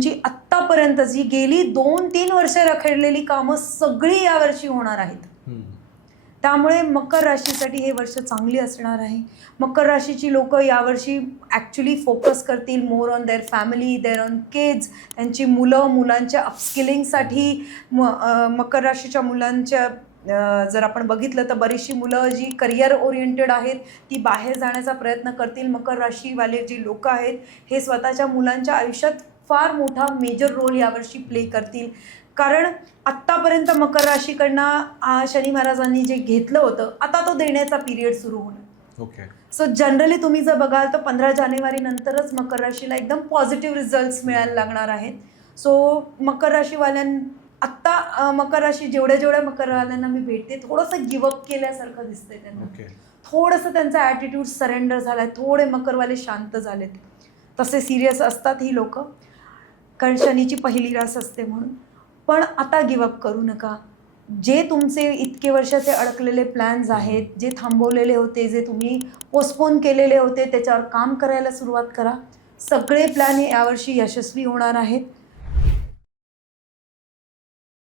तुमची आत्तापर्यंत जी गेली दोन तीन वर्ष रखडलेली कामं सगळी यावर्षी होणार आहेत. त्यामुळे मकर राशीसाठी हे वर्ष चांगली असणार आहे. मकर राशीची लोक यावर्षी ॲक्च्युली फोकस करतील more on their family their own kids त्यांची मुलं मुलांच्या अपस्किलिंगसाठी म मकर राशीच्या मुलांच्या जर आपण बघितलं तर बरीचशी मुलं जी करिअर ओरिएंटेड आहेत ती बाहेर जाण्याचा प्रयत्न करतील. मकर राशीवाले जी लोक आहेत हे स्वतःच्या मुलांच्या आयुष्यात फार मोठा मेजर रोल यावर्षी प्ले करतील. कारण आत्तापर्यंत मकर राशीकडनं शनी महाराजांनी जे घेतलं होतं आता तो देण्याचा पिरियड सुरू होणार. ओके सो जनरली तुम्ही जर बघाल तर पंधरा जानेवारी नंतरच मकर राशीला एकदम पॉझिटिव्ह रिझल्ट्स मिळायला लागणार आहेत. सो मकर राशीवाल्यां आत्ता मकर राशी जेवढ्या जेवढ्या मकरवाल्यांना मी भेटते थोडंसं गिवअप केल्यासारखं दिसतंय त्यांना. थोडंसं त्यांचा ॲटिट्यूड सरेंडर झाला आहे थोडे मकरवाले शांत झालेत. तसे सिरियस असतात ही लोक. कारण शनीची पहिली रास असते म्हणून. पण आता गिवअप करू नका. जे तुमचे इतके वर्षाचे अडकलेले प्लॅन्स आहेत जे थांबवलेले होते जे तुम्ही पोस्टपोन केलेले होते त्याच्यावर काम करायला सुरुवात करा. सगळे प्लॅन हे यावर्षी यशस्वी होणार आहेत.